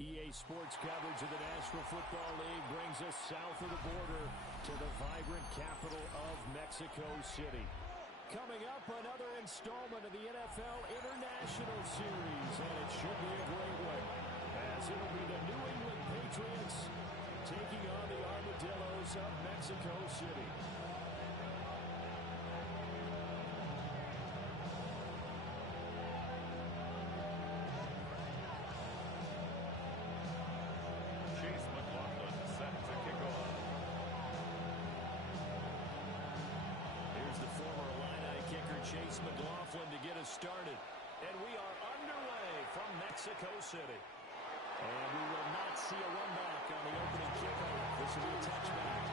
EA Sports coverage of the National Football League brings us south of the border to the vibrant capital of Mexico City. Coming up, another installment of the NFL International Series, and it should be a great one, as it'll be the New England Patriots taking on the Armadillos of Mexico City. Chase McLaughlin to get us started. And we are underway from Mexico City. And we will not see a run back on the opening kickoff. This will be a touchback.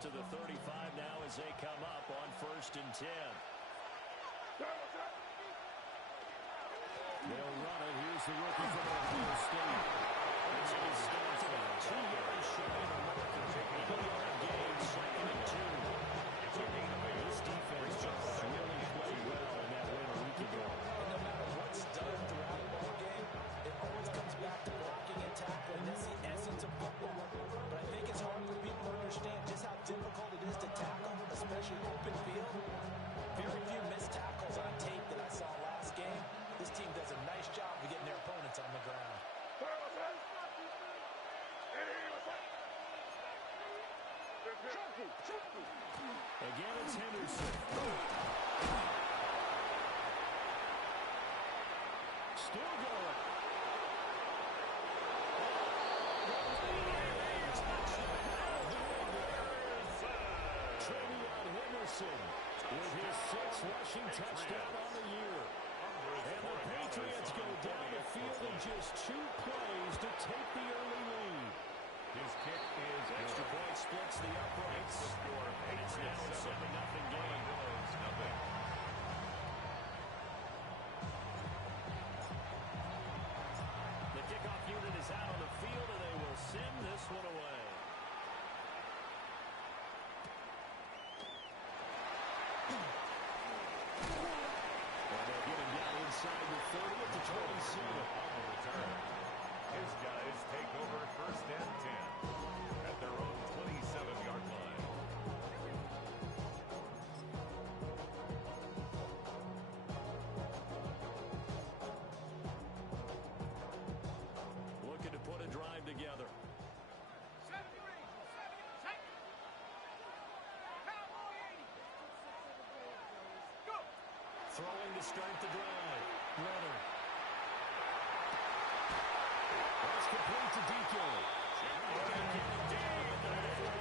To the 35 now as they come up on 1st and 10. They'll run it. Here's the rookie from Ohio State. It's a start. 2 yards shy of the mark. 8-yard gain, 2nd and 2. This defense just really played well in that win a week ago. And no matter what's done throughout the ball game, it always comes back to blocking and tackling. That's the essence of football. But I think it's hard for people to understand just how difficult it is to tackle, especially open field. Very few missed tackles on tape that I saw last game. This team does a nice job of getting their opponents on the ground. Again, it's Henderson. Still going. With his 6th rushing touchdown on the year. And the Patriots go down the field in just 2 plays to take the early lead. His kick is extra point splits the uprights. And it's now a 7-0 game. The kickoff unit is out on the field, and they will send this one away. Inside the 30 at the 27. On the return. His guys take over 1st and 10 at their own 27-yard line. Looking to put a drive together. Throwing to start the drive. Runner. That's complete to DK.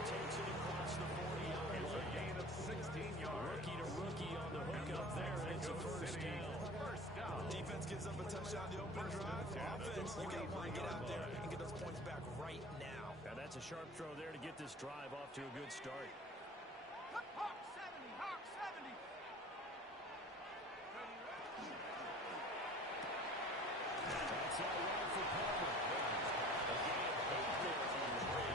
Takes it across the 40-yard line. A gain of 16 yards. Rookie to rookie on the hook up there, and it's a first down. First down. Defense gives up a touchdown the open drive. Offense, you got to want to get out there and get those points back right now. Now that's a sharp throw there to get this drive off to a good start. Hawk 70, Hawk 70. That's all right for Palmer. A gain of 8 there on the play.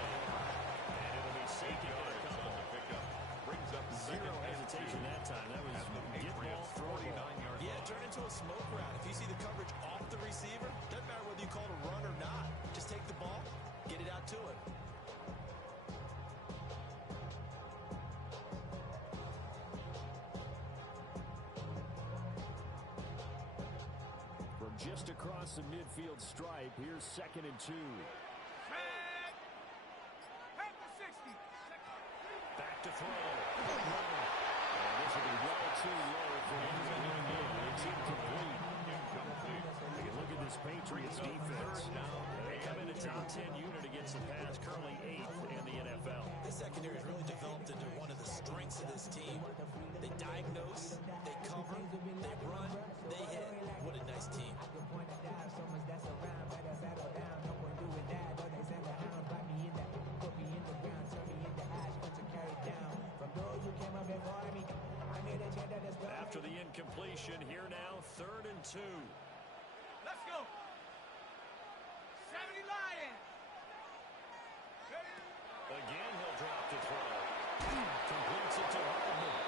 And it'll be 6 yards on the pickup. Brings up Zero hesitation that time. That was get ball, throw 49-yard Yeah, turn into a smoke route. If you see the coverage off the receiver, doesn't matter whether you call it a run or not. Just take the ball, get it out to him. From just across the midfield stripe, here's 2nd and 2. Back to 60. Back to throw. And this will be well too low for him to win in. It's incomplete. Look at this Patriots defense. They come in a top 10 unit against the pass, currently 8th in the NFL. This secondary has really developed into one of the strengths of this team. They diagnose, they cover, they run, they hit. What a nice team. incompletion. Here now, 3rd and 2. Let's go. 70 Lions. Again, he'll drop to throw. Completes it to Hardman.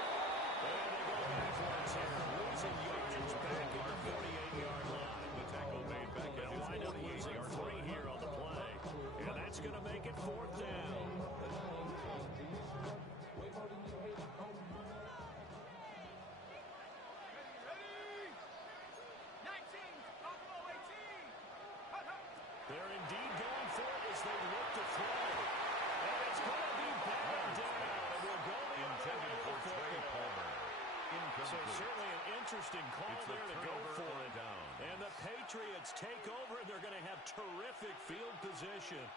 And they go backwards here. Losing yardage back at the 48-yard line. The tackle made back at They'll his wind up 48 losing yard 3 line. here on the play. And that's going to make it 4th down. They're indeed going for it as they look to throw. And it's going to be batted down. And we'll go the Intended for Trey Palmer. So Incomplete. certainly an interesting call It's a there to go turnover for on it. down. And the Patriots take over, and they're going to have terrific field position.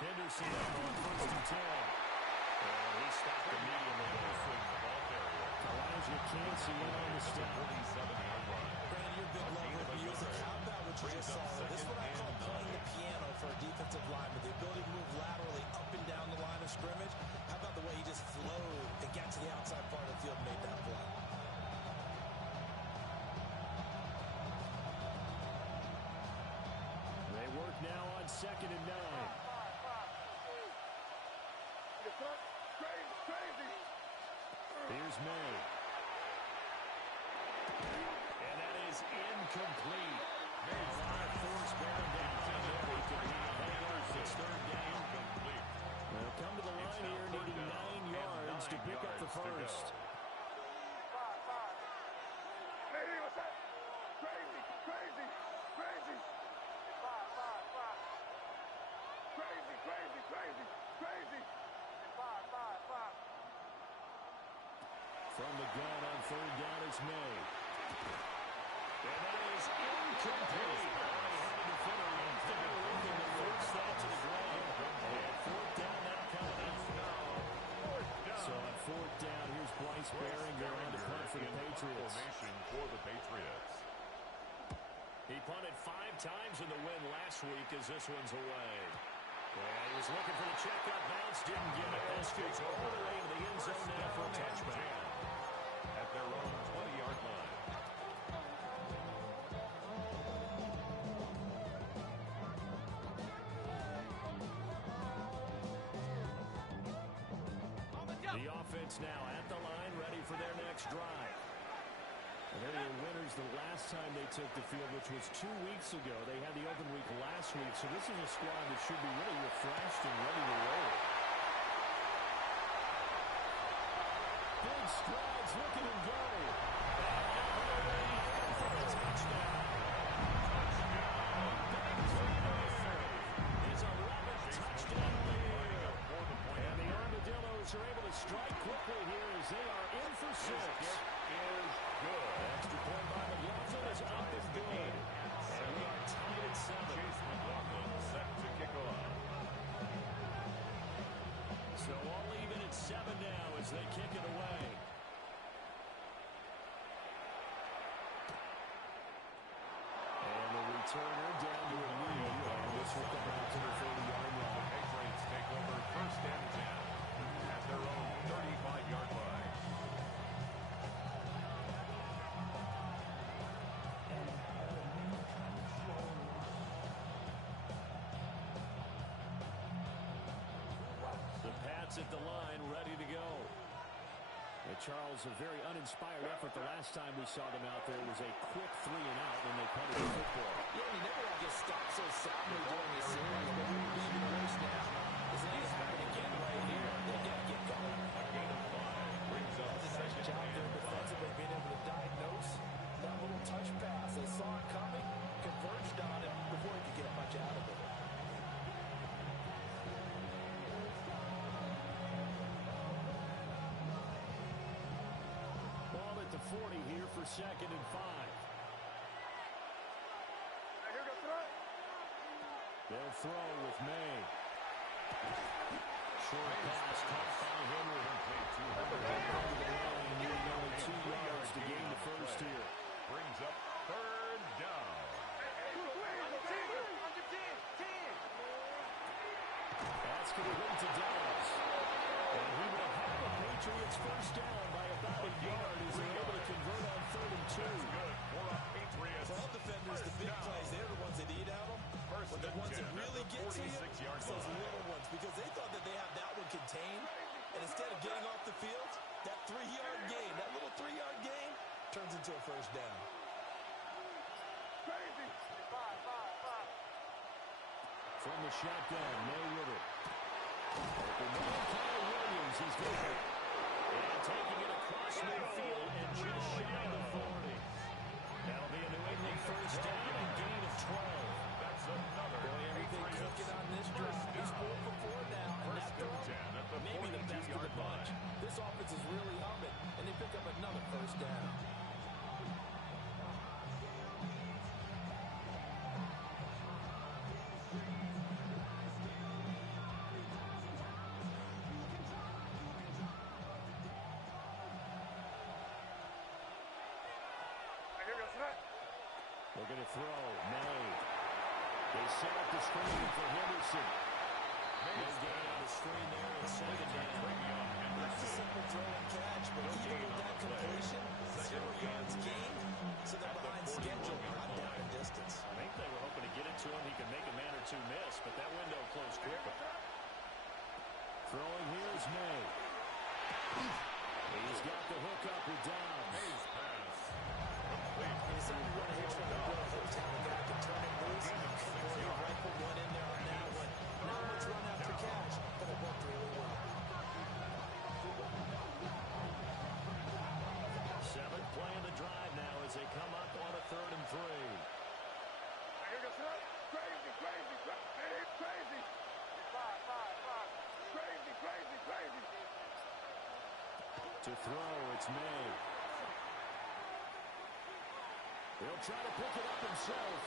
Henderson up on 1st and 10. And he stopped immediately. The ball carrier. Elijah Cansey in on the stop. 47-yard line. Brandon, you're a big lover of music. How about what you just saw? This is what I call playing the piano for a defensive lineman. The ability to move laterally up and down the line of scrimmage. How about the way he just flowed and got to the outside part of the field and made that play? They work now on 2nd and 9. Here's May. And that is incomplete. A lot of force bearing down on there. He could hang on to his 3rd down. Complete. They'll come to the line here, needing 9 yards to pick up the first. From the gun on 3rd down is May. And that is incomplete. They had a defender looking to force that to the ground. And 4th down now coming up. So on 4th down, here's Bryce Behringer on the punt for the Patriots. Formation for the Patriots. He punted 5 times in the win last week as this one's away. And he was looking for the checkup bounce, didn't get it. This gets all the way to the end zone now for a touchback. At their own 20-yard line. The offense now at the line, ready for their next drive. And they're your winners the last time they took the field, which was 2 weeks ago. They had the open week last week, so this is a squad that should be really refreshed and ready to roll. Big strides, look at him go. And for a touchdown. His 11th touchdown of the year. And the Armadillos are able to strike quickly here as they are in for 6. Is good. Extra point by McLaughlin is up and good. And we are tied at 7. Chase McLaughlin set to kick off. So all even at 7 now as they kick it away. And the returner down to a knee. And this will come out to the 30-yard line. Patriots take over 1st and 10 at their own 35-yard line. The Pats at the line, ready to go. And Charles, a very uninspired effort the last time we saw them out there. It was a quick 3 and out when they punted the football. Yeah, you never want to get stopped so soundly during the series, but what would be even worse now is that it's happening again right here. They got to get going. A gain of 5 brings up That's a nice job there defensively, being able to diagnose that little touch pass. They saw it coming, converged on it before he could get much out of it. Ball at the 40 here for 2nd and 5. They'll throw with May. Short pass caught by Henry. Needing only 2 yards to gain the first here. Brings up 3rd down. It's going to lead to Dallas. And he will have the Patriots first down by about a yard as they're able to convert on 3rd and 2. That's good for a Patriots. For all defenders, the big plays, they're the ones that eat out them. But the ones that really get to you, it's those little ones. Because they thought that they have that one contained. And instead of getting off the field, that 3-yard gain, that little 3-yard gain, turns into a first down. Crazy. Five. From the shotgun, May with it. Open man, Kyle Williams. He's got it. And taking it across midfield and just shy of the 40. That'll be a New England first down and gain of 12. That's another. Boy, everything cooking on this drive. He's 4 for 4 now. And that throw, maybe the best of the bunch. This offense is really humming, and they pick up another first down. Looking to throw. May. They set up the screen for Henderson. No gain on the screen there and second down. That's a simple throw and catch, but even with that completion, 0 yards gained, so they're behind schedule on down and distance. I think they were hoping to get it to him. He could make a man or two miss, but that window closed quickly. Throwing here is May. He's got the hook up with Dobbs. May's pass. Anytime you want to hit trying to build a hotel, the guy can turn it loose. Or you right put one in there on that one. Not much run after catch, but it worked really well. 7th play of the drive now as they come up on a 3rd and 3. Crazy. Five. Crazy. To throw, it's May. He'll try to pick it up himself.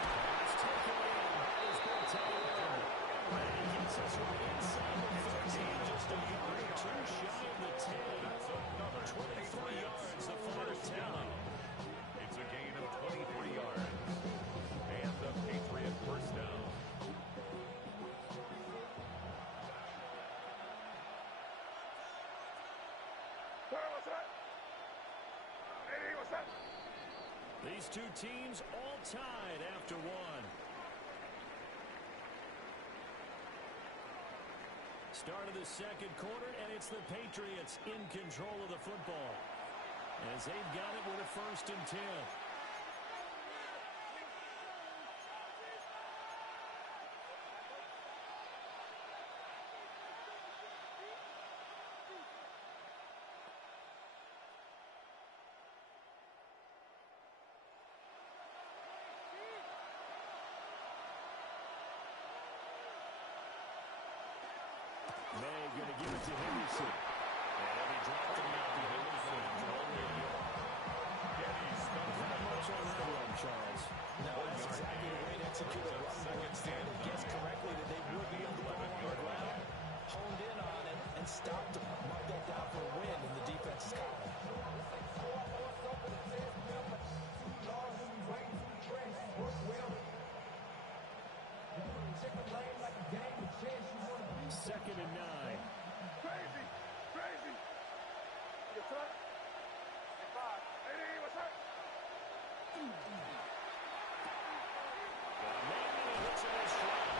Pass taken in. He's been taken in. And he gets us right inside the 13, just a yard or two shy of the 10. That's another 23 yards, the final tally. It's a gain of 23 yards. And the Patriot first down. These two teams all tied after one. Start of the second quarter, and it's the Patriots in control of the football as they've got it with a 1st and 10. May going to give it to Henderson. And he dropped him out behind the Not much on that one, Charles. No, that's exactly the way to execute a run blitz. And it guessed correctly that they would be able to go on the ground, honed in on it, and stopped them. Mark that down for a win in the defense's column. Second and 9. Crazy. You cut? Five. Hey, what's up? Hits it strong.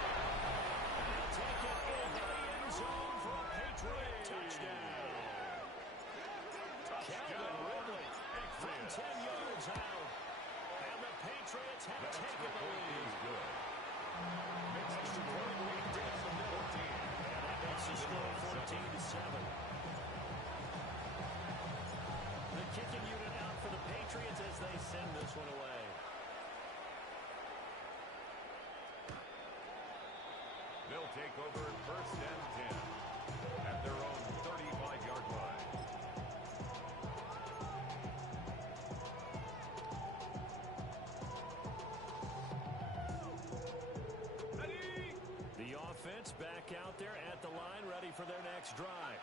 They'll take it into the end zone for a Patriot touchdown. Calvin Ridley from 10 yards out. And the Patriots have taken the lead. Extra point lead down the middle. And that makes the score 14-7. The kicking unit out for the Patriots as they send this one away. They'll take over 1st and 10 at their own 35-yard line. The offense back out there at the line, ready for their next drive.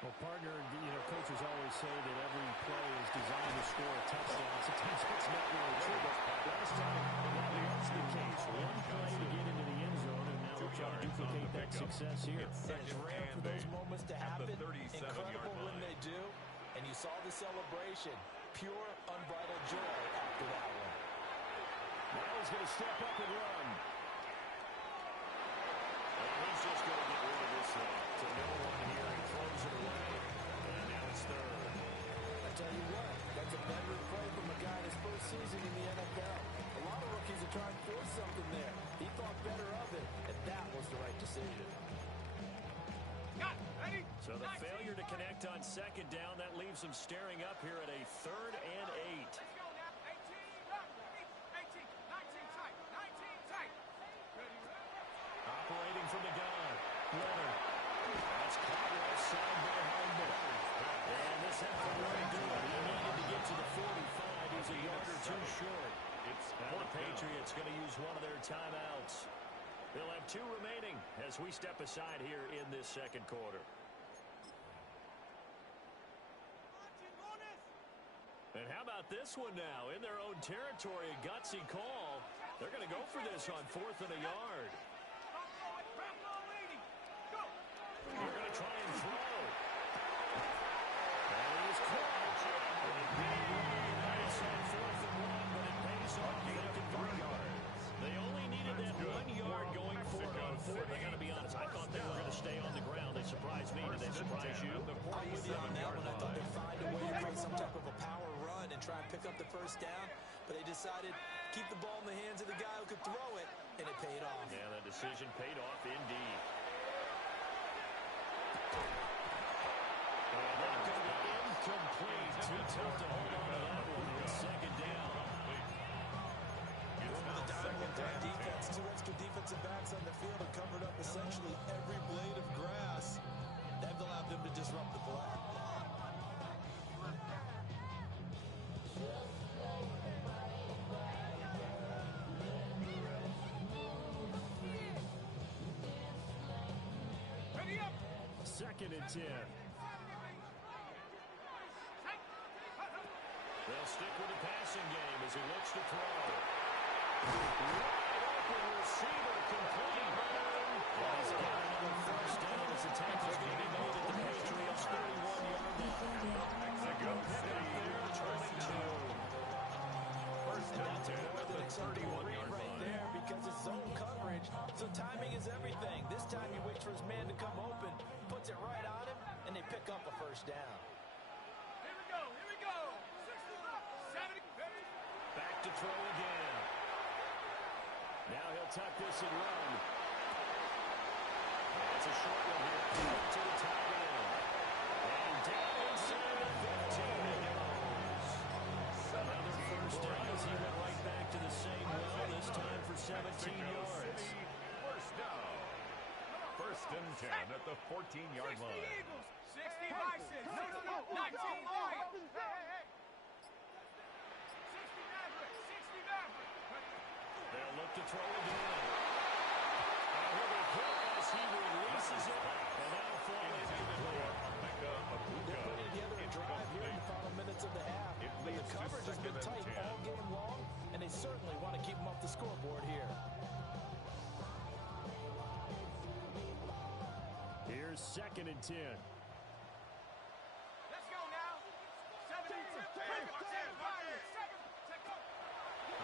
Well, partner, coaches always say that every play is designed to score a touchdown. Sometimes it's not really true, but last time that was the case. One play to get into the end zone. try to yards on duplicate the that pickup. success here. It's And it's rare for those moments to at the happen. 37-yard Incredible when line. they do. And you saw the celebration. Pure, unbridled joy after that one. Now he's going to step up and run. And he's just going to get rid of this one. To no one here, he throws it away. And now it's third. I tell you what, that's a veteran play from a guy in his first season in the NFL. A lot of rookies are trying to force something there. He thought better of it, and that was the right decision. So the failure to connect on second down, that leaves him staring up here at a 3rd and 8. Operating from the gun. Leonard. That's caught offside behind him. And this effort won't do it. He needed to get to the 45. He's a yard or two short. Now the Patriots going to use one of their timeouts. They'll have 2 remaining as we step aside here in this second quarter. And how about this one now? In their own territory, a gutsy call. They're going to go for this on 4th and a yard. They're going to try and throw. And he's caught. Nice on 4th and 1, but it pays off. They convert. They only needed that 1 yard going for it on 4th. I got to be honest. I thought they were going to stay on the ground. They surprised me. Did they surprise you? I'm with you on that one. I thought they'd find a way to play some type of a power run and try and pick up the first down, but they decided keep the ball in the hands of the guy who could throw it, and it paid off. Yeah, that decision paid off indeed. And that could be incomplete. Too tough to hold on to that one. It's second down. The Diamond defense, 2 extra defensive backs on the field, have covered up essentially every blade of grass. That allowed them to disrupt the play. Second and 10. They'll stick with the passing game as he looks to throw. Wide open receiver, complete. He's got another first down as the tackle's going to be made at the Patriots' 31-yard line. Mexico City They're trailing 2. First and 10 at the 31-yard right line. there because it's zone coverage, so timing is everything. This time he waits for his man to come open, puts it right on him, and they pick up a first down. Here we go. 70. Back to throw again. Now he'll tuck this and run. It's a short one here. To the tight end. And down inside the 15 it goes. Another first down as he went right back to the same well, this time for 17 yards. First down. First and 10 at the 14-yard line. 60 Bison. No. 19 Lions. Hey. 60 Maverick. They'll look to throw again. And he'll be hit as he releases it. And that'll fall incomplete. They're putting together a drive here in the final minutes of the half. It But the leads to coverage has been second and tight 10. all game long, and they certainly want to keep them off the scoreboard here. Here's second and 10. Let's go now. 17.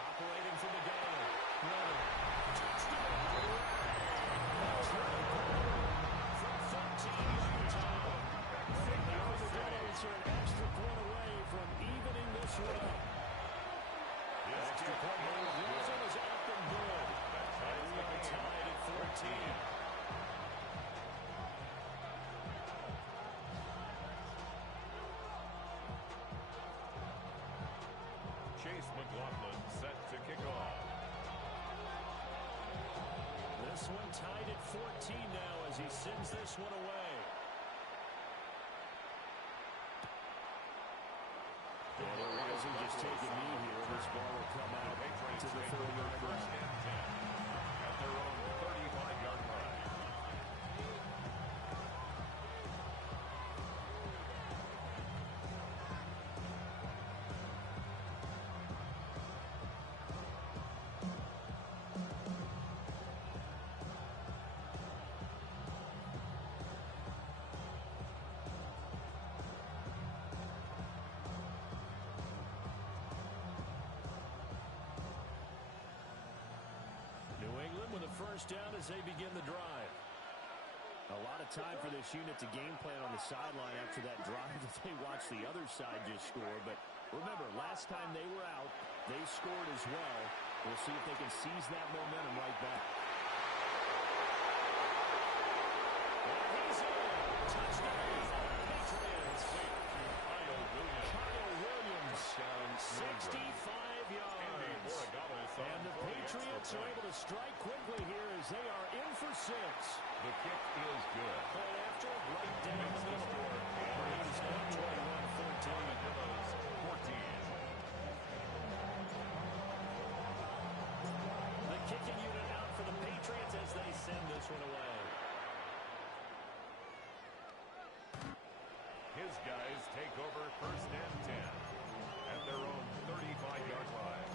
Operating from the gun. Runner. Touchdown. From 13 yards out. The Armadillos are an extra point away from evening this one up. Extra point here. Wilson is up and good. And we are tied at 14. Chase McLaughlin set to kick off. This one tied at 14 now as he sends this one away. And it wasn't just taking me here. This ball will come out to the 30-yard First line. and 10 at their own 35-yard line. first down as they begin the drive. A lot of time for this unit to game plan on the sideline after that drive that they watched the other side just score. But remember, last time they were out, they scored as well. We'll see if they can seize that momentum right back. And he's in. Touchdown, Patriots. Kyle Williams, 65 yards. And the Patriots are able to strike quickly here as they are in for 6. The kick is good. Ball after, right down the middle. And he's got 21-14. The kicking unit out for the Patriots as they send this one away. His guys take over first and 10 at their own 35-yard line.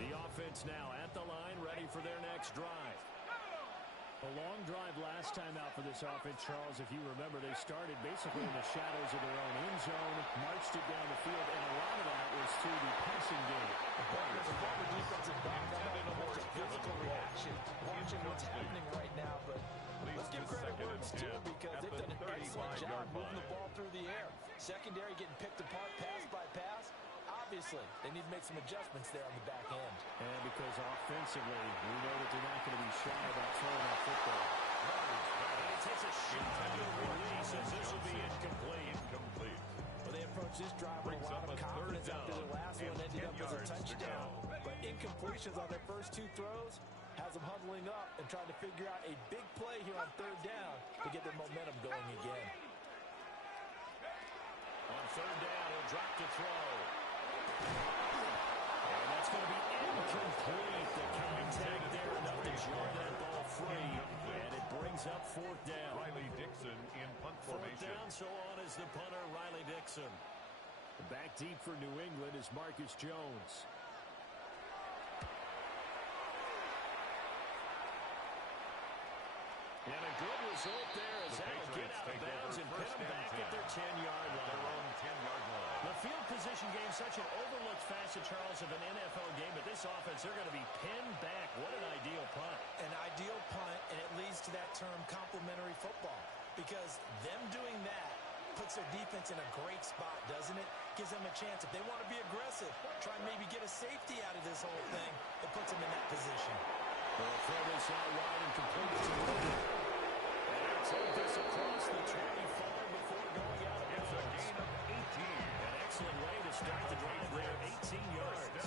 The offense now at the line, ready for their next drive. A long drive last time out for this offense, Charles. If you remember, they started basically in the shadows of their own end zone, marched it down the field, and a lot of that was through the passing game. As a former defensive back, that might be a physical reaction, watching what's happening right now. But let's give credit where it's due because they've done an excellent job moving the ball through the air. Secondary getting picked apart pass by pass. Obviously, they need to make some adjustments there on the back end. And because offensively, we know that they're not going to be shy about throwing that football. And it takes a shot to the release as this will be incomplete. Well, they approach this drive with a lot of confidence after their last one ended up as a touchdown. But incompletions on their first 2 throws has them huddling up and trying to figure out a big play here on 3rd down to get their momentum going again. On 3rd down, he'll drop to throw. And that's going to be incomplete. The contact there enough to jar that ball free. And it brings up 4th down. Riley Dixon in punt 4th formation. down, so on is the punter, Riley Dixon. Back deep for New England is Marcus Jones. And a good result there as that'll get out of bounds and pin them back at their 10-yard line. Their own 10-yard line. The field position game, such an overlooked facet, Charles, of an NFL game, but this offense, they're going to be pinned back. What an ideal punt. An ideal punt, and it leads to that term complementary football. Because them doing that puts their defense in a great spot, doesn't it? Gives them a chance. If they want to be aggressive, try and maybe get a safety out of this whole thing, it puts them in that position. They'll throw this out wide and complete to Williams. And they'll take this across the 25 before going out of bounds. It's a gain of 18. An excellent way to start the drive there, 18 yards.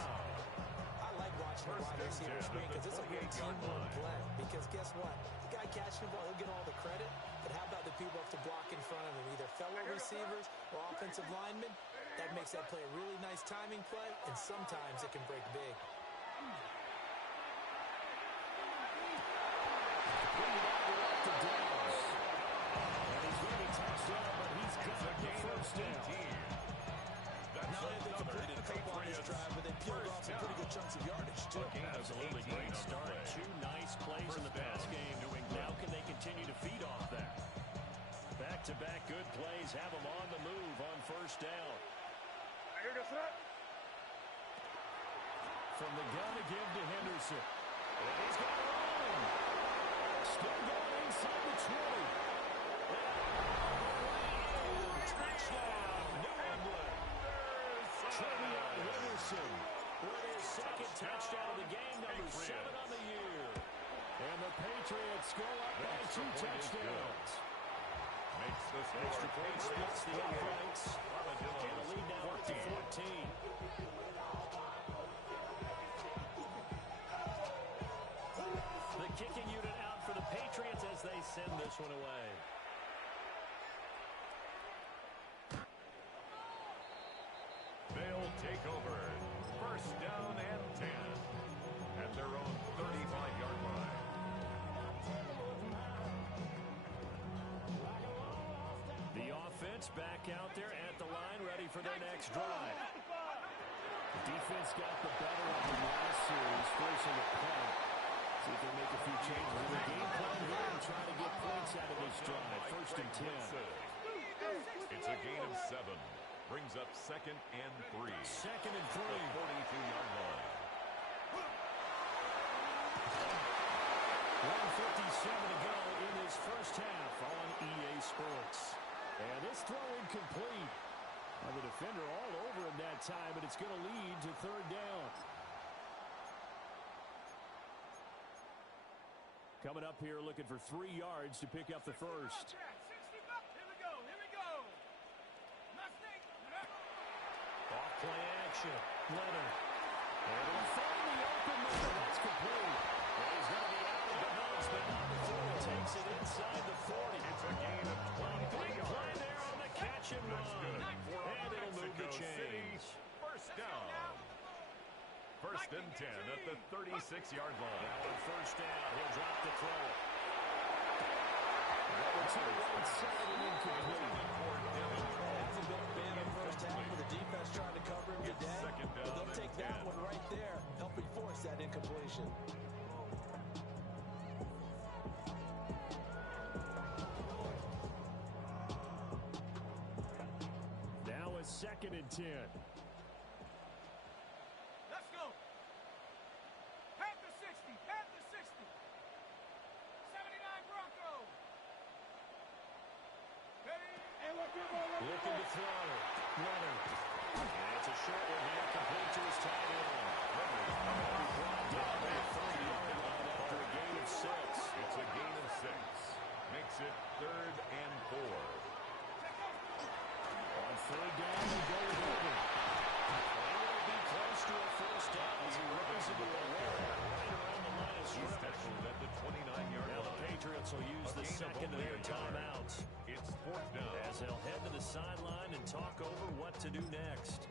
I like watching the wide receiver screen because it's a great teamwork play. Because guess what? The guy catching the ball, he'll get all the credit. But how about the people who have to block in front of him, either fellow receivers or offensive linemen? That makes that play a really nice timing play, and sometimes it can break big. Chunks of yardage, too. Absolutely great start. 2 nice plays in the pass game. Now can they continue to feed off that? Back-to-back good plays have them on the move on 1st down. From the gun to give to Henderson. And he's got a run. Still going inside the 20. Touchdown, New England. Trevion Henderson with his 2nd touchdown of the game, number 7 on the year. And the Patriots go up by 2 touchdowns. Makes the score. Extra point splits the uprights. And the lead now up to 14. The kicking unit out for the Patriots as they send this one away. They'll take over. 1st down and 10 at their own 35-yard line. The offense back out there at the line, ready for their next drive. The defense got the better of the last series, forcing a punt. See if they make a few changes in the game plan here and try to get points out of this drive. 1st and 10. It's a gain of 7. Brings up 2nd and 3. 2nd and 3. The 42-yard line. 1:57 to go in this first half on EA Sports. And this throw incomplete. The defender all over him that time, but it's going to lead to 3rd down. Coming up here looking for 3 yards to pick up the first. Here we go. Off play action. Leonard. And he'll find the open man. That's complete. Well, he's going to be out of bounds, but not before he takes it inside the 40. It's a gain of 23 Big play yards. there on the catch and run. That's good for And it'll move the Mexico City. chains. First down. 1st and 10 at the 36-yard line. Now on 1st down, he'll drop the throw. To the right side and incomplete. That's a big band of first half for the defense trying to cover him today. Second down But they'll and take that 10. one right there, helping force that incompletion. Now a 2nd and 10. Let's go. Panther 60. 79 Broncos. Looking to throw. Leonard. And it's a short one here, complete to his tight end. Leonard brought down that 30-yard line after a gain of 6. It's a gain of 6. Makes it 3rd and 4. On 3rd down, they go with Leonard. And will be close to a first down as he runs into a wall right around the line of He's scrimmage. tackled at the 29-yard Now the line. Patriots will use the second of their timeouts It's 4th down. as they'll head to the sideline and talk over what to do next.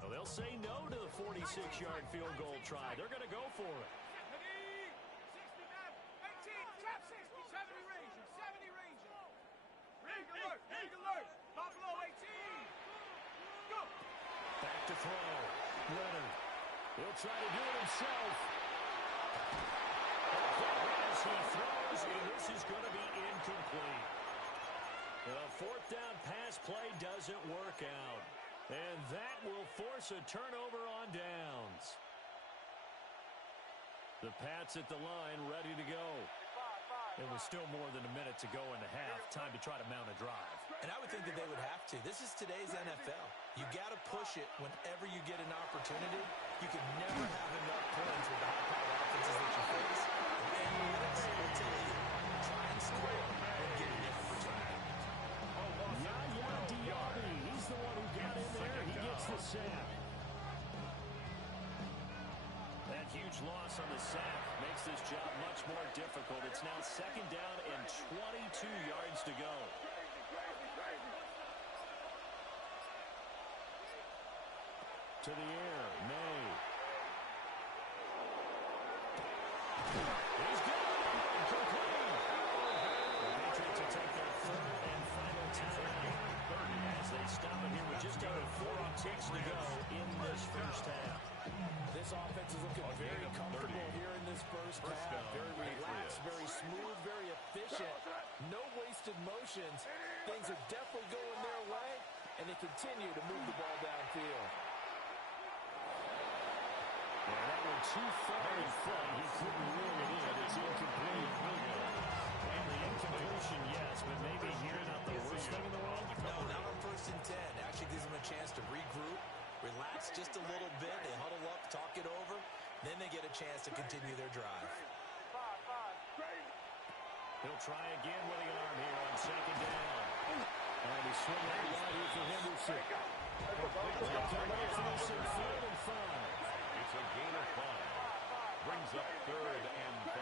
Well, they'll say no to the 46-yard field goal try. They're going to go for it. 18, trap 60, 70 Rangers, 70 Rangers. Ring alert, Buffalo 18. Go. Back to throw. Leonard. He'll try to do it himself. As he throws, and this is going to be incomplete. The 4th down pass play doesn't work out. And that will force a turnover on downs. The Pats at the line, ready to go. It was still more than a minute to go in the half. Time to try to mount a drive. And I would think that they would have to. This is today's NFL. You got to push it whenever you get an opportunity. You can never have enough points with the high-powered offenses that you face. And analytics will tell you, try and score when given the opportunity. Diaby, he's the one who got in there. He gets the sack. That huge loss on the sack makes this job much more difficult. It's now 2nd down and 22 yards to go. To the air, May. He's good. Complete. The Patriots will take their 3rd and final timeout as they stop it here with just under 40 ticks to go in this first half. This offense is looking very comfortable here in this first half. Very relaxed, very smooth, very efficient. No wasted motions. Things are definitely going their way, and they continue to move the ball downfield. Yeah, that one too far in front. He couldn't reel it in. It's incomplete. And the incompletion, yes, but maybe here not the worst thing in the world. No, not on 1st and 10. Actually gives them a chance to regroup, relax just a little bit. They huddle up, talk it over. Then they get a chance to continue their drive. He'll try again with the arm here on 2nd down. And he's swinging out wide here for Henderson. Coming up for this in 3rd and 5. It's a gain of 5. Brings up 3rd and 5.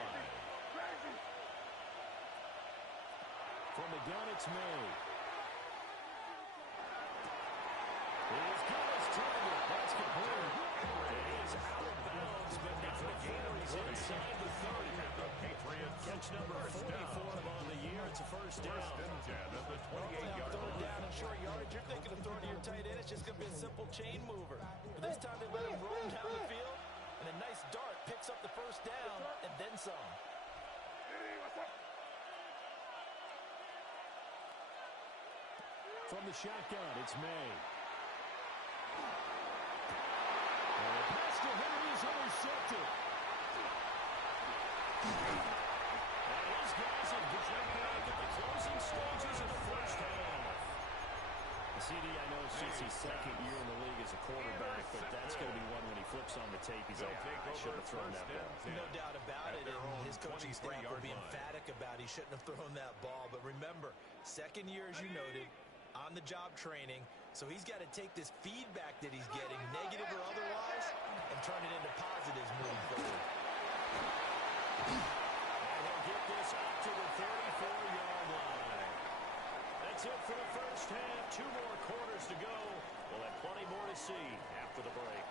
From the gun, it's May. He's got his target. That's complete. It is out of bounds, but now the gainer is inside the 30. The Patriots. Catch number 44 on the year. It's a first down. 1st and 10 at the 28-yard Third line. down and short yardage. You're thinking of throwing to your tight end. It's just going to be a simple chain mover. But this time they let him roam down the field, and a nice dart picks up the first down and then some. From the shotgun, it's May. And the pass to Henry is intercepted. And his guys have gotten back at the closing stages of the first half. CD, I know it's just his second year in the league as a quarterback, but that's going to be one when he flips on the tape. He's like, I should have thrown that ball. No doubt about it, and his coaching staff will be emphatic about he shouldn't have thrown that ball. But remember, second year, as you noted, on-the-job training, so he's got to take this feedback that he's getting, negative or otherwise, and turn it into positives moving forward. And he'll get this up to the 34-yard line. That's it for the first half. 2 more quarters to go. We'll have plenty more to see after the break.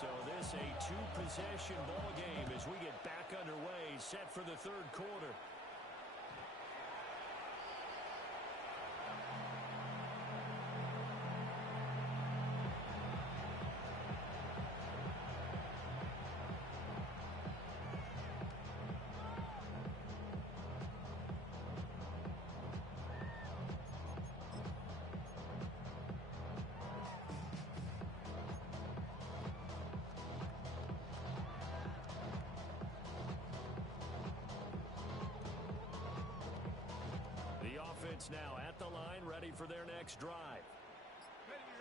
So this a 2-possession ball game as we get back underway, set for the third quarter. Now at the line, ready for their next drive.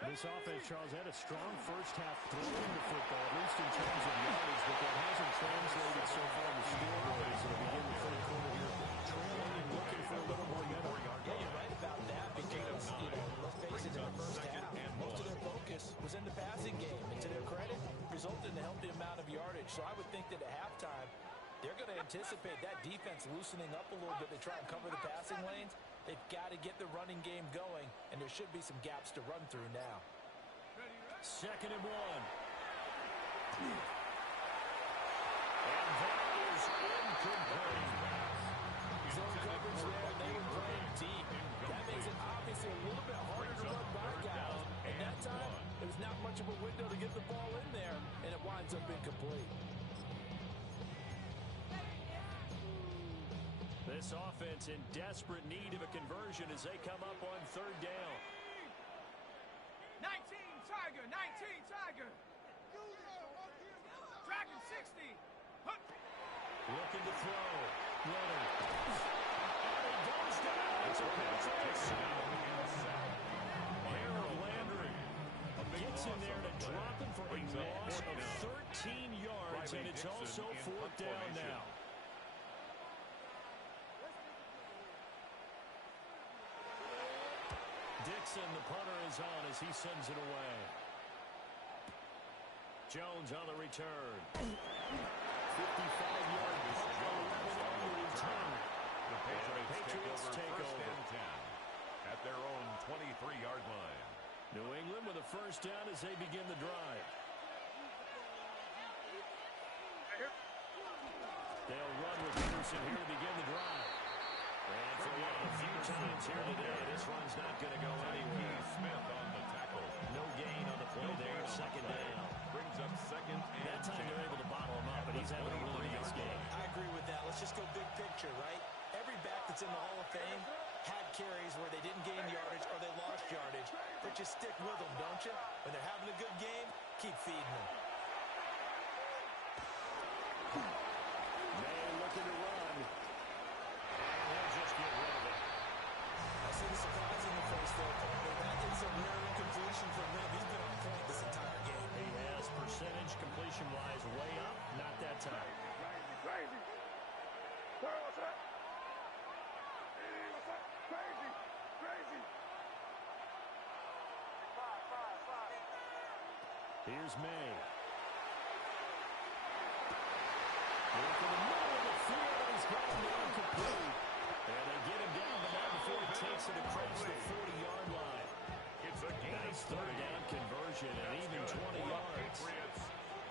This offense, Charles, had a strong first half throwing the football, at least in terms of yardage, but that hasn't translated so far to scoreboard as they begin the third quarter here. Trailing and looking for a little more yardage. Yeah, you're right about that because, let's face it, in the first half, most of their focus was in the passing game. And to their credit, resulted in a healthy amount of yardage. So I would think that at halftime, they're going to anticipate that defense loosening up a little bit to try and cover the passing lanes. They've got to get the running game going, and there should be some gaps to run through now. 2nd and 1. And that is incomplete. Zone coverage there, they were playing deep. That makes it obviously a little bit harder to run by guys. And that time, there was not much of a window to get the ball in there, and it winds up incomplete. This offense in desperate need of a conversion as they come up on 3rd down. 19 Tiger, 19 Tiger. Dragon 60. Looking to throw. Leonard. And he goes down. It's a Harold Landry gets in there to drop him for a loss of 13 yards, and it's also 4th down now. Dixon, the punter, is on as he sends it away. Jones on the return. 55-yard punt, 11 on the return. The Patriots take over 10 at their own 23-yard line. New England with a first down as they begin the drive. They'll run with Peterson here to begin the drive. And for one of the few times here today, this run's not going to go anywhere. Smith on the tackle. No gain on the play there. 2nd down. Brings up 2nd and That time they're able to bottle him up, but he's having a really nice game. I agree with that. Let's just go big picture, right? Every back that's in the Hall of Fame had carries where they didn't gain yardage or they lost yardage, but you stick with them, don't you? When they're having a good game, keep feeding them. May looking to run. And he'll just get rid of it. I see the surprise in the face there, partner. That is a rare incompletion from him. He's been on point this entire game. He has percentage completion-wise way up, not that time. Crazy. What's that? What's that? Crazy. Crazy. Here's May. Going for the middle of the field, and he's got him down complete. And they get him down, but not before he takes it across the 40 reception and even 20 yards.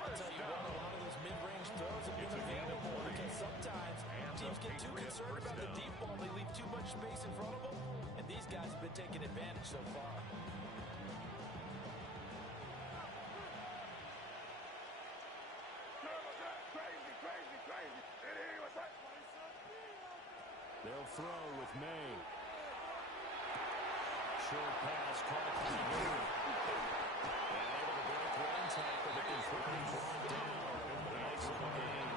I'll tell you what, a lot of those mid-range throws have been available because sometimes teams get too concerned about the deep ball. They leave too much space in front of them, and these guys have been taking advantage so far. They'll throw with May. Short pass caught by Henry. And able to break one tackle, but then quickly brought down. Nice little gain.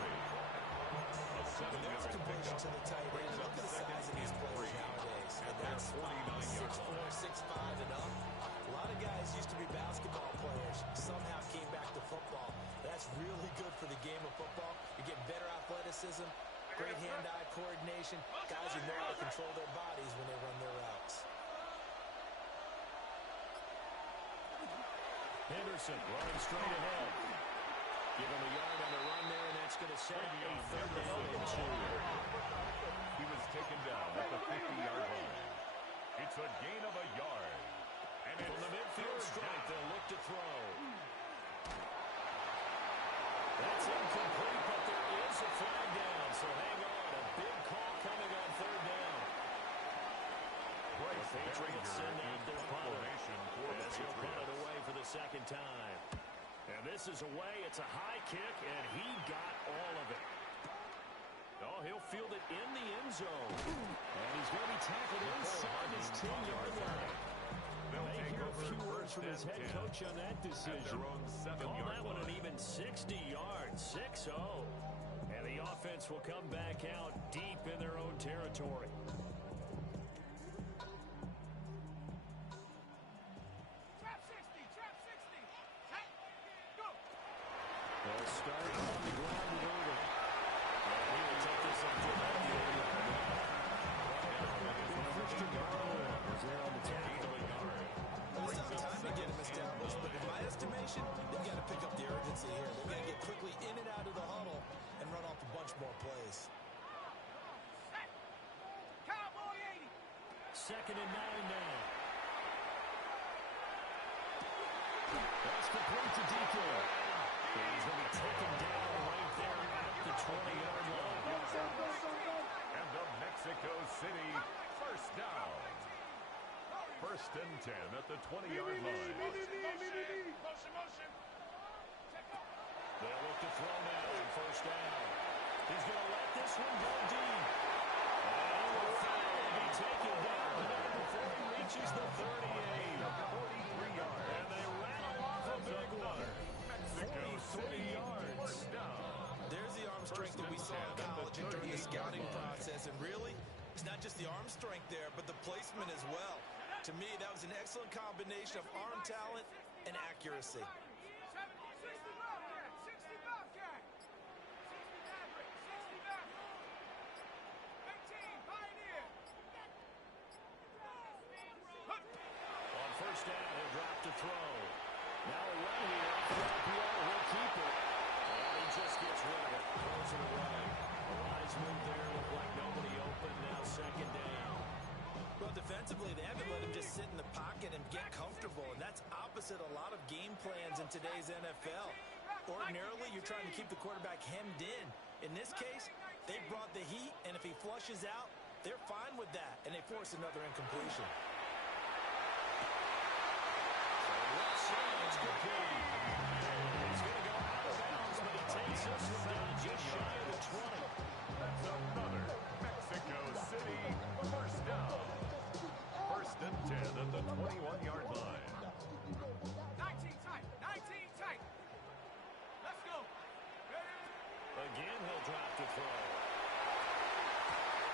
That's completion to the tight end. Look at the size of these players nowadays. And that's 6'4", 6'5", and up. A lot of guys used to be basketball players, somehow came back to football. That's really good for the game of football. You get better athleticism, great hand-eye coordination. Guys who know how to control their bodies when they run their routes. Henderson running straight ahead. Give him a yard on the run there, and that's going to set up a 3rd down and 2. He was taken down at the 50-yard line. It's a gain of a yard. And from the midfield stripe, they'll look to throw. That's incomplete, but there is a flag down, so hang on. A big call coming on 3rd down. The Patriots send out their punter as he'll punt it away for the 2nd time. And this is away. It's a high kick, and he got all of it. Oh, he'll field it in the end zone. And he's going to be tackled inside his 10-yard line. May hear a few words from his head coach on that decision. Call that one an even 60 yards, 6-0. And the offense will come back out deep in their own territory. Trap 60, trap 60. Hey, go. They'll start on the ground with Irvin. He will take this up to about the 8-yard line. Christian Barlow is there on the tackle. It's not time to get him established, but in my estimation, they've got to pick up the urgency here. They've got to get quickly in and out of the huddle and run off a bunch more plays. Hey, Cowboy 80. 2nd and 9 now. That's complete to DK. And he's going to be taken down right there at the 20-yard line. And the Mexico City 1st down. 1st and 10 at the 20-yard line. Motion. They'll look to throw now on 1st down. He's going to let this one go deep. And he will finally be taken down there before he reaches the 38. 43 yards. And they rattle off a big one. Mexico 43 City yards. 1st down. There's the arm strength that we saw in college and during the scouting process. And really, it's not just the arm strength there, but the placement as well. To me, that was an excellent combination of arm talent and accuracy. 60 Bobcat, 60 Bobcat. 60 Maverick, 60 Maverick. 18, Pioneer. On 1st down, he'll drop to throw. Now a run here off the RPO. He'll keep it. And he just gets rid of it. Throws it away. A wise move there. Looked like nobody open. Now 2nd down. Well, defensively, they haven't let him just sit in the pocket and get comfortable, and that's opposite a lot of game plans in today's NFL. Ordinarily, you're trying to keep the quarterback hemmed in. In this case, they brought the heat, and if he flushes out, they're fine with that, and they force another incompletion. It's complete. He's going to go out of bounds, but he takes this one down just shy of the 20. That's another Mexico City 1st down. 1st and 10 at the 21-yard line. 19 tight, 19 tight. Let's go. Again, he'll drop to throw.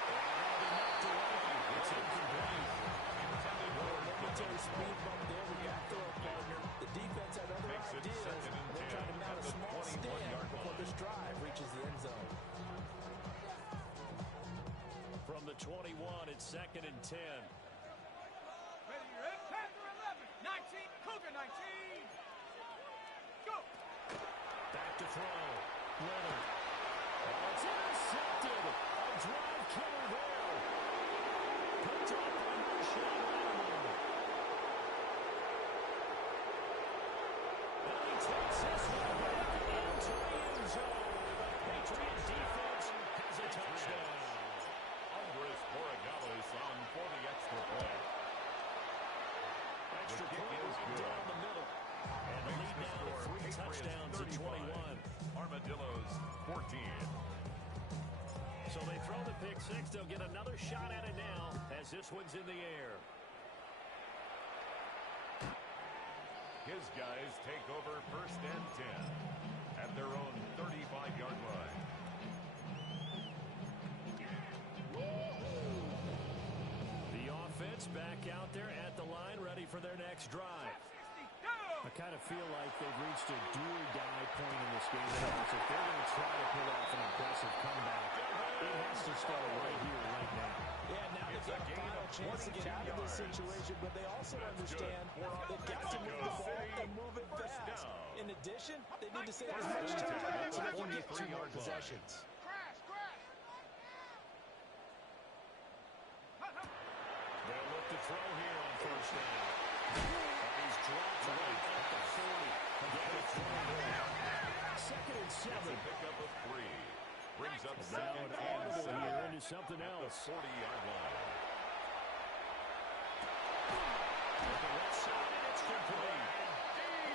And that'll be knocked away. It's incomplete. Momentary speed bump there with that throw partner. The defense had other Makes it ideas. 2nd and They're 10 trying to mount at a the small stand 21-yard before line. this drive reaches the end zone. From the 21, it's 2nd and 10. Ready, Rick? Panther 11, 19, Cougar 19. Go. Back to throw. Leonard. Oh, it's intercepted. A drive killer there. Picked up by Marshawn Lattimore. 14. So they throw the pick six. They'll get another shot at it now as this one's in the air. His guys take over first and 10 at their own 35-yard line. The offense back out there at the line, ready for their next drive. I kind of feel like they've reached a do-or-die point in this game. So if they're going to try to pull off an impressive comeback, it has to start right here, right now. Yeah, now they've got a final chance to get out of this situation, but they also understand they've got to move the ball and move it fast. In addition, they need to save as much time so they can get 2 more possessions. They'll look to throw here on first down. He's dropped right at the 40. Second and 7. Pick up of 3. Brings up Now second an and audible 7 here into something at the else. 40-yard line. With the left side, and it's complete.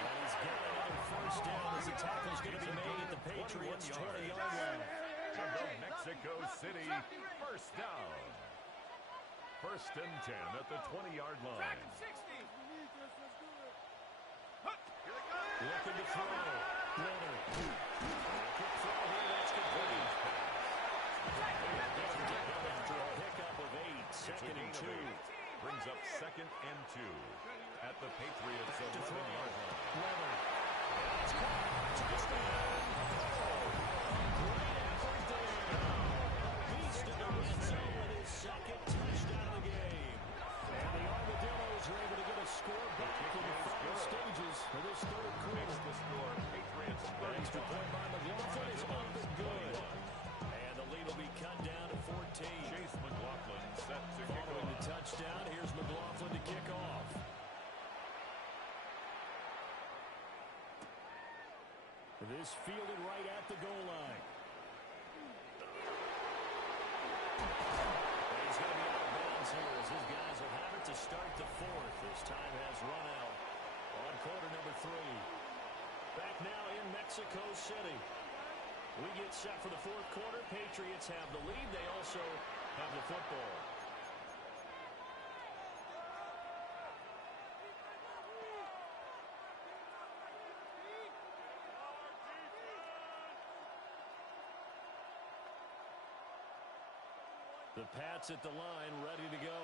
And he's got another first down as the tackle's going to be made at the Patriots' 20-yard line. To the Mexico City first down. First and 10 at the 20-yard line. Looking to throw. Leonard. Quick throw here, that's complete. After a pickup of 8, second and 2. Brings up second and 2 at the Patriots' 11-yard line. Leonard. It's caught. Touchdown. Great effort there. Beast in the red zone with his second touchdown of the game. And the Armadillos are able to get a score back in the final stages of this third quarter. The score, Patriots An extra 35. point by McLaughlin is up and good. And the lead will be cut down to 14. Chase McLaughlin set to kick Following the off. touchdown, here's McLaughlin to kick off. This fielded right at the goal line. He's going to be out of bounds here as his guys will have it to start the fourth. This time has run out on quarter number 3. Back now in Mexico City. We get set for the fourth quarter. Patriots have the lead. They also have the football. The Pats at the line, ready to go.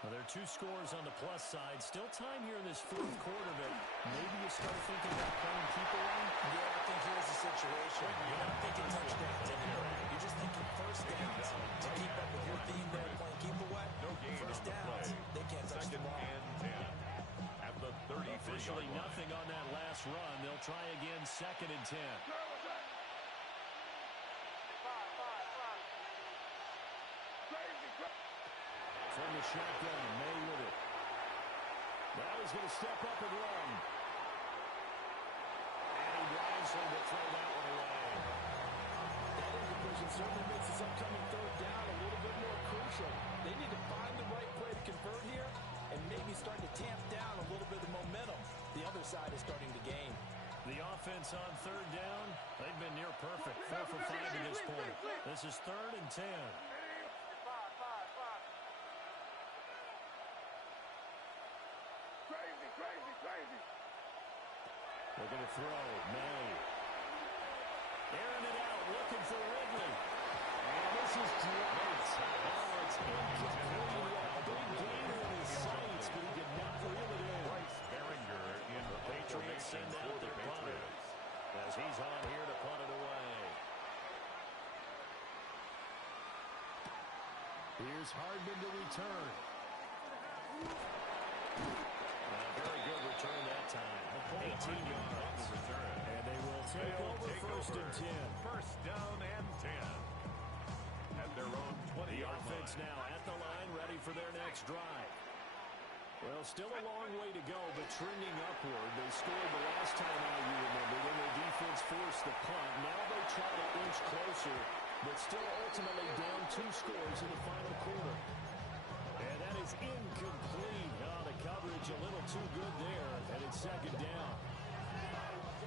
Well, there are 2 scores on the plus side. Still time here in this fourth quarter, but maybe you start thinking about playing keep away. Yeah, I think here's the situation. You're not thinking touchdowns anymore. You're just thinking first downs. To keep up with your theme there, playing keep away, No gain first on the downs, play. they can't touch the Second ball. and 10 at the 33-yard Officially line. nothing on that last run. They'll try again second and 10. From the shotgun, May with it. Now he's going to step up and run. And he wisely will throw that one away. That indecision certainly makes this upcoming third down a little bit more crucial. They need to find the right play to convert here and maybe start to tamp down a little bit of momentum. The other side is starting to gain. The offense on third down, they've been near perfect. 4 for 5 to this point. This is third and 10. They're going to throw. May. Airing it out, looking for Ridley. And this is dropped. Oh, it's incomplete. A big gainer in his sights, but he did not reel it in. Bryce Behringer in The Patriots send out for the their punter Patriots. as he's on here to punt it away. Here's Hardman to return. A very good return that time. 18 yards. Return. And they will take over first and 10. First down and 10 at their own The 20-yard offense line. now at the line, ready for their next drive. Well, still a long way to go, but trending upward. They scored the last time out, you remember, when their defense forced the punt. Now they try to inch closer, but still ultimately down 2 scores in the final quarter. And that is incomplete. Oh, the coverage a little too good there, and it's second down.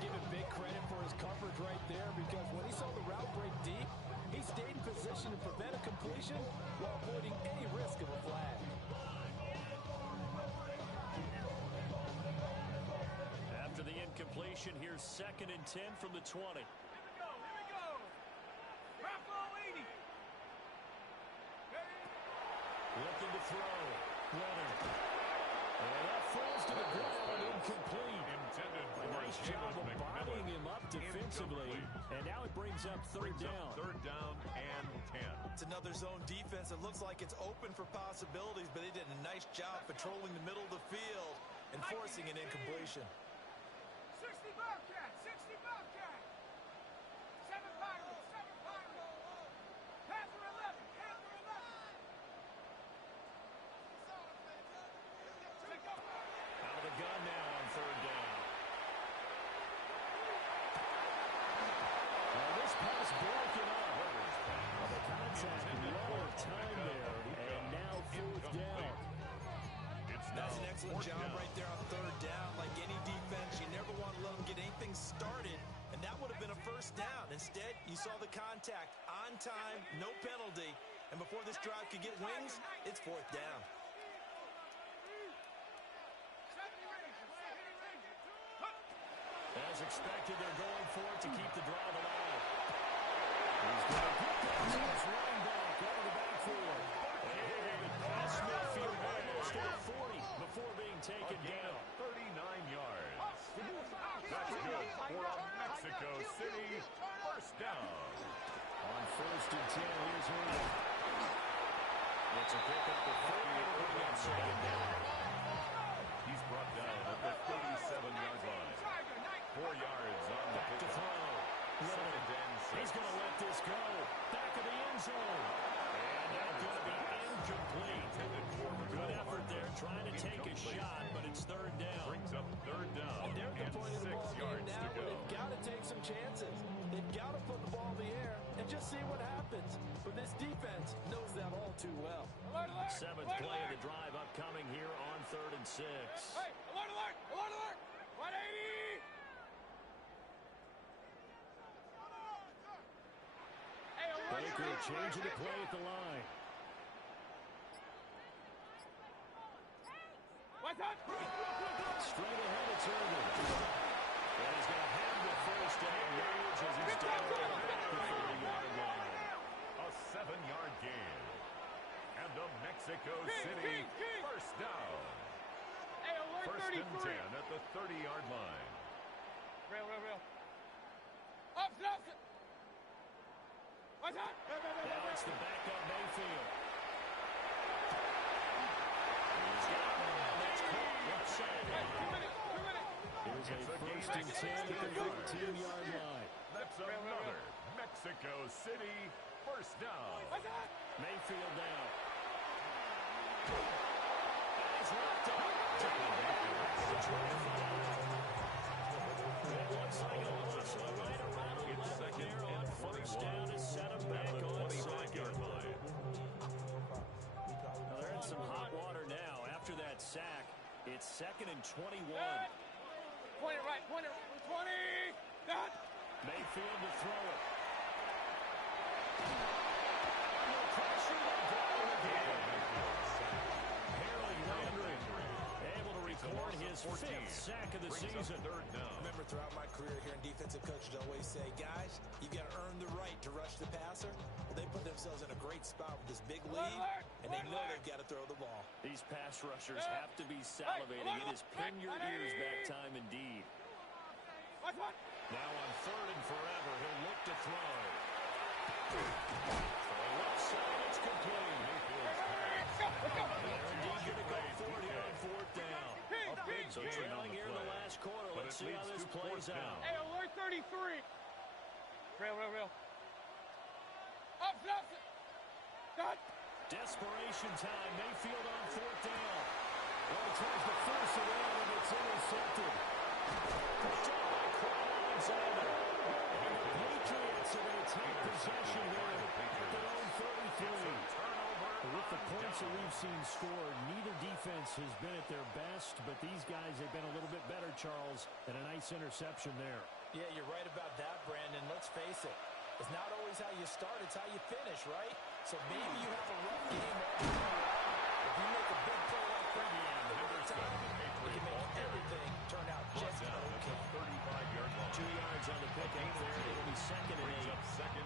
give him big credit for his coverage right there, because when he saw the route break deep, he stayed in position to prevent a completion while avoiding any risk of a flag. After the incompletion, here's 2nd and 10 from the 20. Here we go. Drop ball 80. Looking to throw. Running. And that falls to the ground, incomplete. A nice job of bodying him up defensively. And now it brings up third down. Third down and 10. It's another zone defense. It looks like it's open for possibilities, but they did a nice job patrolling the middle of the field and forcing an incompletion. 60 Bobcat. 60 Bobcat. 7 Pirates. 7 Pirates. Panther 11. Panther 11. Out of the gun now on third down. Well, this pass broken up. The contact, lower time there, and now fourth down. That's an excellent job right there on third down. Like any defense, you never want to let them get anything started, and that would have been a first down. Instead, you saw the contact on time, no penalty, and before this drive could get wings, it's fourth down. As expected, they're going for it to keep the drive alive. He's going to get that to his running back out of the backfield. And past midfield almost to the 40 before being taken down. 39 yards. That's good for a Mexico City first down. On 1st and 10, here's Herman. It's a pickup of 40 on 2nd down. He's brought down at the 37-yard line. 4 yards on the Back to throw. He's going to let this go. Back of the end zone. And that's going to be incomplete. Good effort there, trying to take a shot, but it's third down. Brings up third down And they're at the point of the 6 ball game yards now to go. where they've got to take some chances. They've got to put the ball in the air and just see what happens. But this defense knows that all too well. Alert, alert. 7th play of the drive upcoming here on 3rd and 6. Hey, alert, alert. Alert, alert. 180. Hey, alert, Baker alert. changing the play at the line. What's up? Straight ahead, it's Irvin. And he's going to have the first down yards as he's down at the 30-yard line. A 7-yard gain. And the Mexico City first down. Hey, alert, First and 33. 10 at the 30-yard line. Real. Up. What's up? Now it's the backup Mayfield. He's got one. That's caught left side. 2 minutes. Here's a first and 10 at the 15-yard line. That's another Mexico City first down. What's up? Mayfield down. And he's locked up. It looks like a loss right around 11 there on first down to set him back on 2nd. Well, they're in some hot water now. After that sack, it's 2nd and 21. Point it right. 20. Done. Mayfield to throw it. No pressure, they got it again. Harold Landry able to record his 5th sack of the season. Third down. Remember, throughout my career here in defensive coaches always say, guys, you got to earn the right to rush the passer. Well, they put themselves in a great spot with this big lead, and they know they've got to throw the ball. These pass rushers have to be salivating. It is pin your ears back time indeed. What's what? Now on 3rd and forever, he'll look to throw. For the left side, it's complete. They're indeed going to go for it here on 4th down. So trailing here in the last quarter. Let's see how this plays out. Hey, alert 33. Real. Up. Done. Desperation time. Mayfield on 4th down. Well, tries to force it in, and it's intercepted. Pushed out by Quan Alexander. And the Patriots are going to take possession here at their own 33. Turnover With With the points that we've seen scored, neither defense has been at their best, but these guys have been a little bit better, Charles, and a nice interception there. Yeah, you're right about that, Brandon. Let's face it. It's not always how you start, it's how you finish, right? So maybe you have a rough game all the way around. If you make a big play like that, it can make everything turn out just okay. 35-yard line. 2 yards on the pickup there. It'll be second and 8.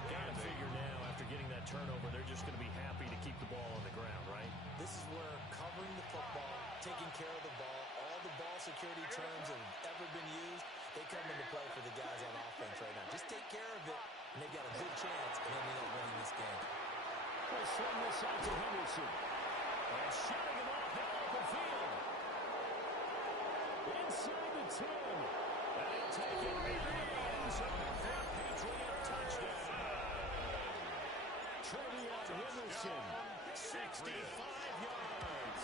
Got to figure now, after getting that turnover, they're just going to be happy to keep the ball on the ground, right? This is where covering the football, taking care of the ball, all the ball security terms that have ever been used, they come into play for the guys on offense right now. Just take care of it, and they've got a good chance, and then they end up winning this game. They'll swing this out to Henderson. And shutting him off down open field. Inside the 10. And he'll take it into the end zone for a Patriot touchdown. Trevion Henderson, 65 yards.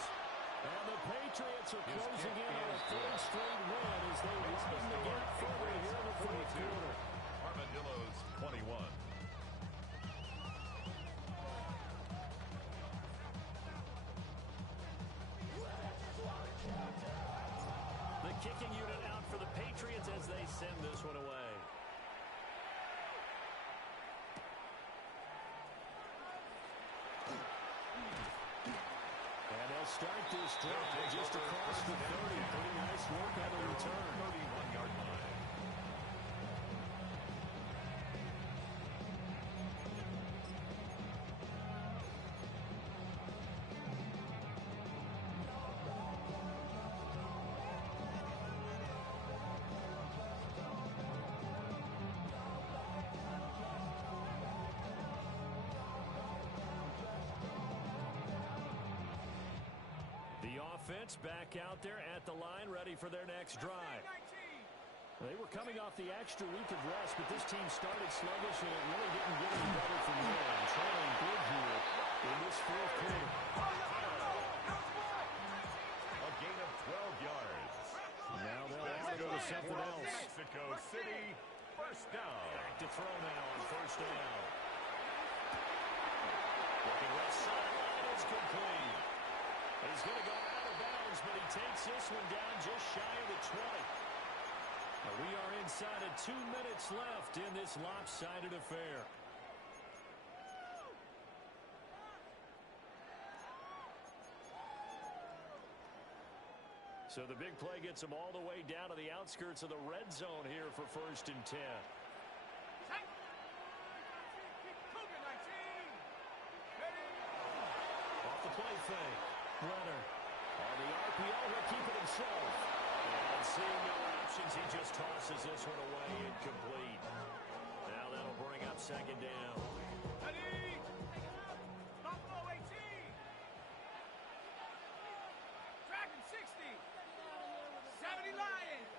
And the Patriots are closing in on a third straight win as they widen the gap further here in the fourth quarter. Armadillos 21. The kicking unit out for the Patriots as they send this one away. And they'll start this drive just across the 30. Pretty nice work on the return. 31-yard line. Back out there at the line, ready for their next drive. They were coming off the extra week of rest, but this team started sluggish, and it really didn't get any better from there. And trailing big here in this fourth quarter. A gain of 12 yards. Now they'll have to go to something else. Mexico City, first down. Back to throw now on first down. Looking left sideline is complete. He's going to go out of bounds, but he takes this one down just shy of the 20. We are inside of 2 minutes left in this lopsided affair. So the big play gets them all the way down to the outskirts of the red zone here for first and 10. Off the play fake. Leonard on the RPO, he'll keep it himself. And seeing no options, he just tosses this one away incomplete. Now that'll bring up second down. Ready? Buffalo 18. Dragon 60. 70 Lions.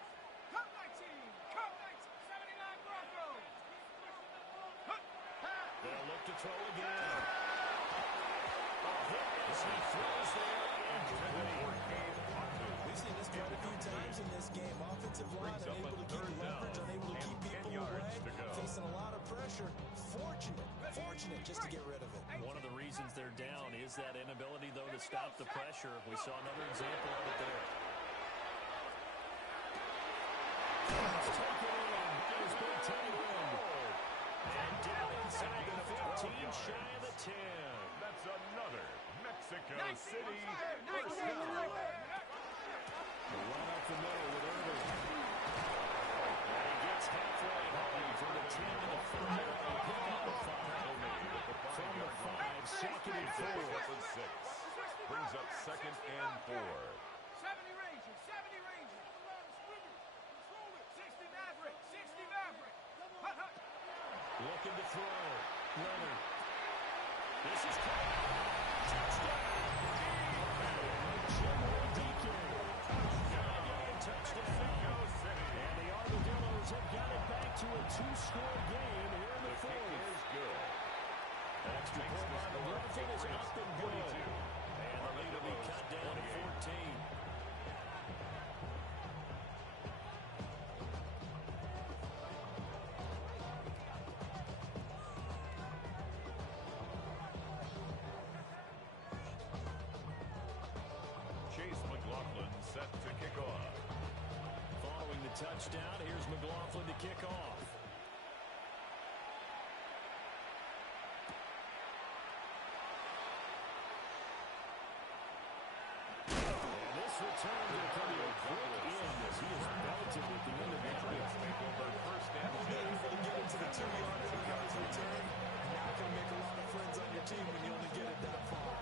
Cup 19. Cup 19. 79 Broncos. They'll look to throw again. A hit as he throws there incomplete. We've seen this quite a few times in this game. Offensive line unable to keep leverage, unable to keep people away, facing a lot of pressure. Fortunate just to get rid of it. One of the reasons they're down is that inability, though, to stop the pressure. We saw another example of it there. It's taken in. It's been tight end. And down inside the 15, shy of the 10. That's another Mexico City Nice. first down. Right up the middle with Irving. And he gets halfway home from the 10 to the 5. They pick up the 5. From the 5, second and 4. 6. Brings up second and 4. 70 Rangers. 70 Rangers. 60 Maverick. 60 Maverick. Looking to throw. Leonard. This is caught. Touchdown. And the Armadillos have got it back to a 2-score game here in the fourth. Is good. Extra point by the Griffin is up and good. And the lead will be cut down to 14. set to kick off. Following the touchdown, here's McLaughlin to kick off. And this return will come to a quick end as he is belted at the end of the Patriots take over first and 10. Able to get into the 2-yard return. Not going to make a lot of friends on your team when you only get it that far.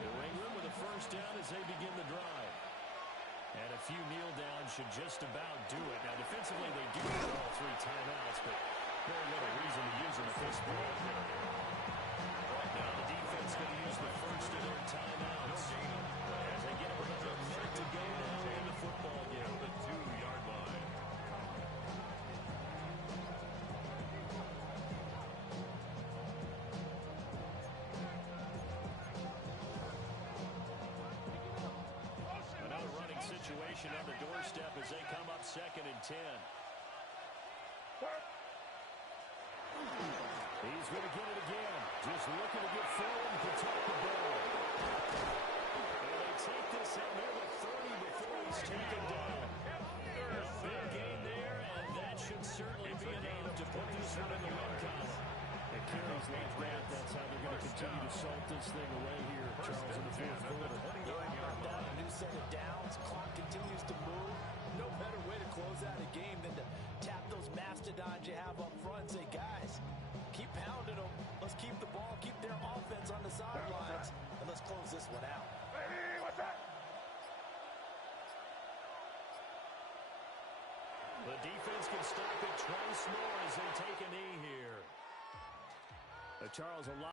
New England with a first down as they begin the drive. And a few kneel downs should just about do it. Now, defensively, they do have all 3 timeouts, but very little reason to use them at this point. Right now, the defense going to use the first of their timeouts as they get about a minute to go now in the football game. The 2-yard line. Another running situation on the doorstep as they come up 2nd and 10. He's going to get it again. Just looking to get forward and protect the ball. And they take this out near the 30 before he's taken down. A big gain there, and that should certainly be enough to put this one in the win column. It carries like that. That's how they're going to continue to salt this thing away here, Charles, in the fourth quarter. A new set of downs. Clock continues to move. No better way to close out a game than to tap those mastodons you have up front and say, guys, keep pounding them. Let's keep the ball, keep their offense on the sidelines, and let's close this one out. Hey, what's that? The defense can stop it twice more as they take a knee here. Charles, a lot.